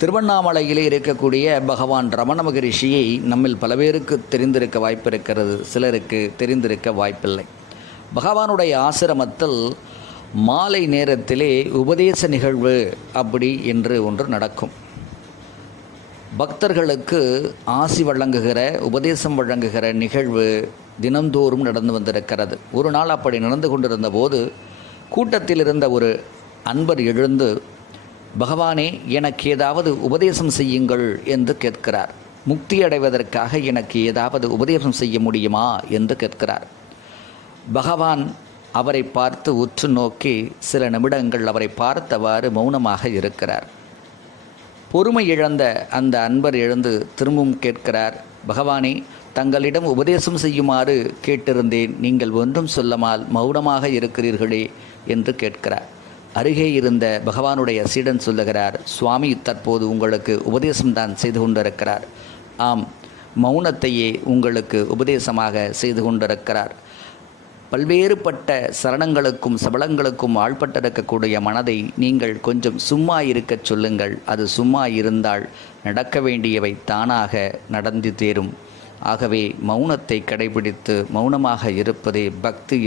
திருவண்ணாமலையிலே இருக்கக்கூடிய பகவான் ரமண மகரிஷியை நம்மில் பல பேருக்கு தெரிந்திருக்க வாய்ப்பு இருக்கிறது, சிலருக்கு தெரிந்திருக்க வாய்ப்பில்லை. பகவானுடைய ஆசிரமத்தில் மாலை நேரத்திலே உபதேச நிகழ்வு அப்படி என்று ஒன்று நடக்கும். பக்தர்களுக்கு ஆசி வழங்குகிற, உபதேசம் வழங்குகிற நிகழ்வு தினந்தோறும் நடந்து வந்திருக்கிறது. ஒரு நாள் அப்படி நடந்து கொண்டிருந்த போது கூட்டத்தில் இருந்த ஒரு அன்பர் எழுந்து, பகவானே, எனக்கு ஏதாவது உபதேசம் செய்யுங்கள் என்று கேட்கிறார். முக்தி அடைவதற்காக எனக்கு ஏதாவது உபதேசம் செய்ய முடியுமா என்று கேட்கிறார். பகவான் அவரை பார்த்து உற்று நோக்கி சில நிமிடங்கள் அவரை பார்த்தவாறு மௌனமாக இருக்கிறார். பொறுமை இழந்த அந்த அன்பர் எழுந்து திரும்பவும் கேட்கிறார், பகவானே, தங்களிடம் உபதேசம் செய்யுமாறு கேட்டிருந்தேன், நீங்கள் ஒன்றும் சொல்லாமல் மௌனமாக இருக்கிறீர்களே என்று கேட்கிறார். அருகே இருந்த பகவானுடைய சீடன் சொல்லுகிறார், சுவாமி தற்போது உங்களுக்கு உபதேசம்தான் செய்து கொண்டிருக்கிறார். ஆம், மௌனத்தையே உங்களுக்கு உபதேசமாக செய்து கொண்டிருக்கிறார். பல்வேறுபட்ட சரணங்களுக்கும் சபலங்களுக்கும் ஆள்பட்டிருக்கக்கூடிய மனதை நீங்கள் கொஞ்சம் சும்மா இருக்கச் சொல்லுங்கள். அது சும்மா இருந்தால் நடக்க வேண்டியவை தானாக நடந்து தேரும். ஆகவே மௌனத்தை கடைபிடித்து மௌனமாக இருப்பதே பக்தி.